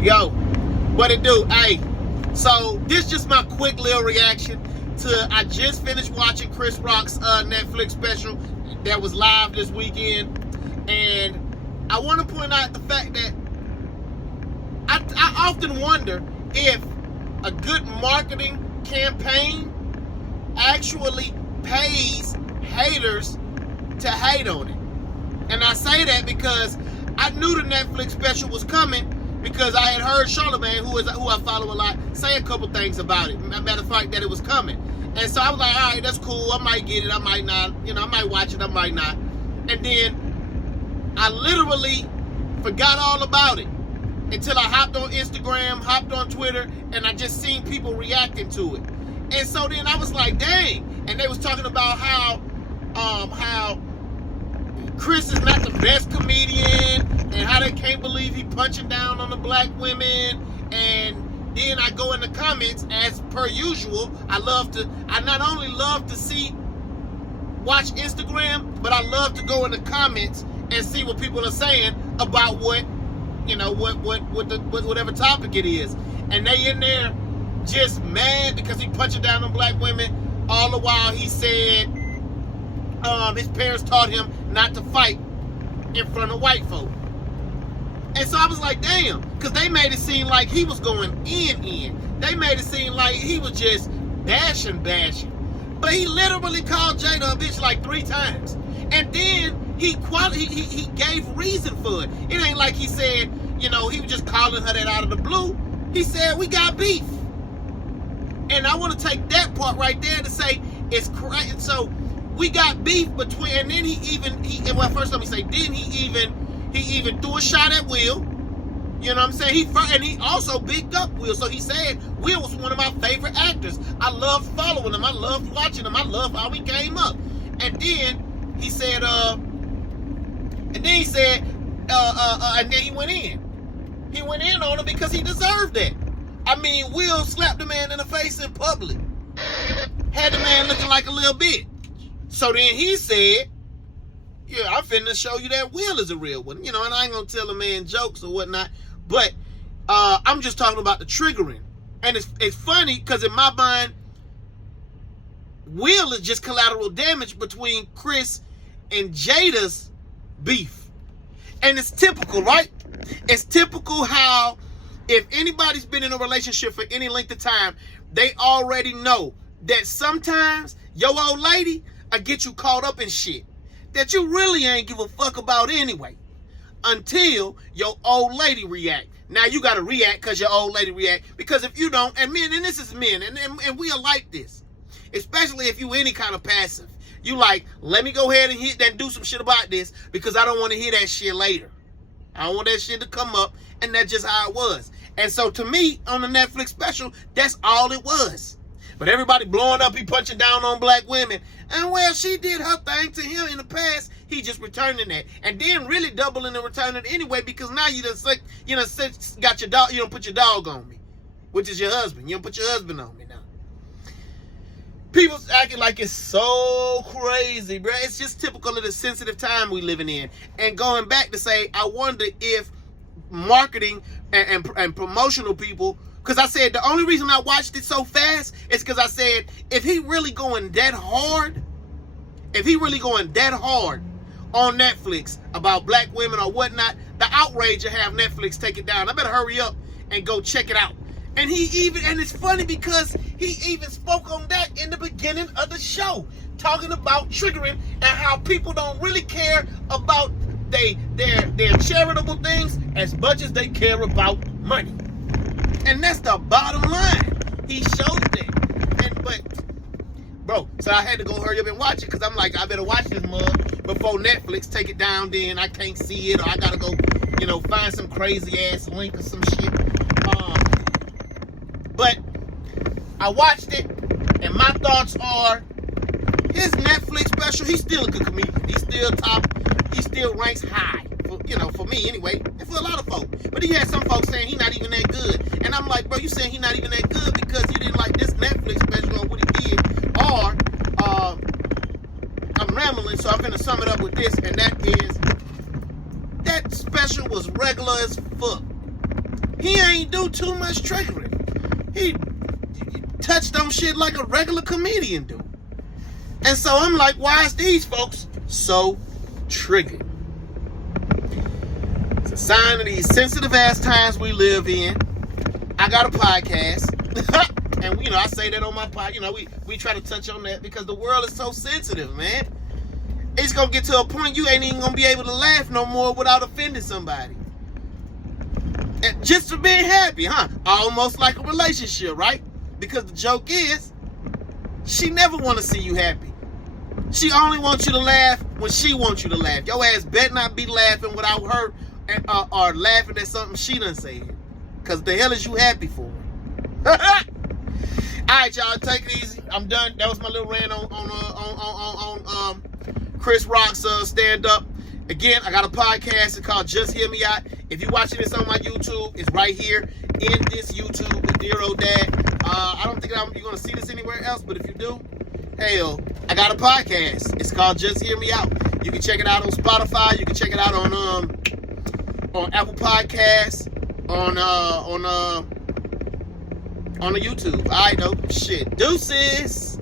Yo, what it do? Hey, so this just my quick little reaction to, I just finished watching Chris Rock's Netflix special that was live this weekend, and I want to point out the fact that I often wonder if a good marketing campaign actually pays haters to hate on it. And I say that because I knew the Netflix special was coming because I had heard Charlamagne, who I follow a lot, say a couple things about it. Matter of fact, that it was coming. And so I was like, all right, that's cool. I might get it. I might not. I might watch it. I might not. And then I literally forgot all about it until I hopped on Instagram, hopped on Twitter, and I just seen people reacting to it. And so then I was like, dang. And they was talking about how Chris is not the best comedian, and how they can't believe he punching down on the black women. And then I go in the comments, as per usual. I not only love to watch Instagram, but I love to go in the comments and see what people are saying about whatever topic it is. And they in there just mad because he punching down on black women. All the while he said his parents taught him not to fight in front of white folk. And so I was like, damn, because they made it seem like he was going in. They made it seem like he was just bashing. But he literally called Jada a bitch like 3 times. And then he gave reason for it. It ain't like he said, he was just calling her that out of the blue. He said, we got beef. And I want to take that part right there to say it's correct. So we got beef between, and then first let me say, then he even threw a shot at Will. You know what I'm saying? He also bigged up Will. So he said Will was one of my favorite actors. I loved following him. I loved watching him. I loved how he came up. And then he said, and then he went in. He went in on him because he deserved that. I mean, Will slapped the man in the face in public. Had the man looking like a little bitch. So then he said, yeah, I'm finna show you that Will is a real one. And I ain't gonna tell a man jokes or whatnot. But I'm just talking about the triggering. And it's funny because in my mind, Will is just collateral damage between Chris and Jada's beef. And it's typical, right? It's typical how if anybody's been in a relationship for any length of time, they already know that sometimes your old lady will get you caught up in shit that you really ain't give a fuck about anyway, until your old lady react. Now you gotta react because your old lady react, because if you don't, and this is men, and we are like this, especially if you any kind of passive. You like, let me go ahead and hit that and do some shit about this because I don't want to hear that shit later. I don't want that shit to come up, and that's just how it was. And so to me, on the Netflix special, that's all it was. But everybody blowing up, he punching down on black women. And well, she did her thing to him in the past. He just returning that. And then really doubling and returning it anyway, because now you done got your dog, you don't put your dog on me, which is your husband. You don't put your husband on me now. People's acting like it's so crazy, bro. It's just typical of the sensitive time we living in. And going back to say, I wonder if marketing and promotional people, because I said the only reason I watched it so fast is because I said, if he really going that hard on Netflix about black women or whatnot, the outrage will have Netflix take it down. I better hurry up and go check it out. And it's funny because he even spoke on that in the beginning of the show, talking about triggering and how people don't really care about their charitable things as much as they care about money. And that's the bottom line. He showed that. Bro, so I had to go hurry up and watch it because I'm like, I better watch this mug before Netflix take it down. Then I can't see it, or I gotta go, find some crazy ass link or some shit. But I watched it, and my thoughts are, his Netflix special, he's still a good comedian. He's still top. He still ranks high, for me anyway, and for a lot of folks. But he had some folks saying he's not even that good. And I'm like, bro, you saying he's not even that good because you didn't like this Netflix special or what he did. Or, I'm rambling, so I'm going to sum it up with this, and that is, that special was regular as fuck. he ain't do too much triggering. He touched on shit like a regular comedian do. And so I'm like, why is these folks so triggered? It's a sign of these sensitive ass times we live in. I got a podcast. And, I say that on my podcast. We try to touch on that because the world is so sensitive, man. It's going to get to a point you ain't even going to be able to laugh no more without offending somebody. And just for being happy, huh? Almost like a relationship, right? Because the joke is, she never want to see you happy. She only wants you to laugh when she wants you to laugh. Your ass better not be laughing without her or laughing at something she done said. Because the hell is you happy for? Alright, y'all, take it easy. I'm done. That was my little rant on Chris Rock's stand-up. Again, I got a podcast. It's called Just Hear Me Out. If you're watching this on my YouTube, it's right here in this YouTube with Dear Old Dad. I don't think you're going to see this anywhere else, but if you do, hell, I got a podcast. It's called Just Hear Me Out. You can check it out on Spotify. You can check it out on Apple Podcasts, on the YouTube. All right, though. Shit. Deuces.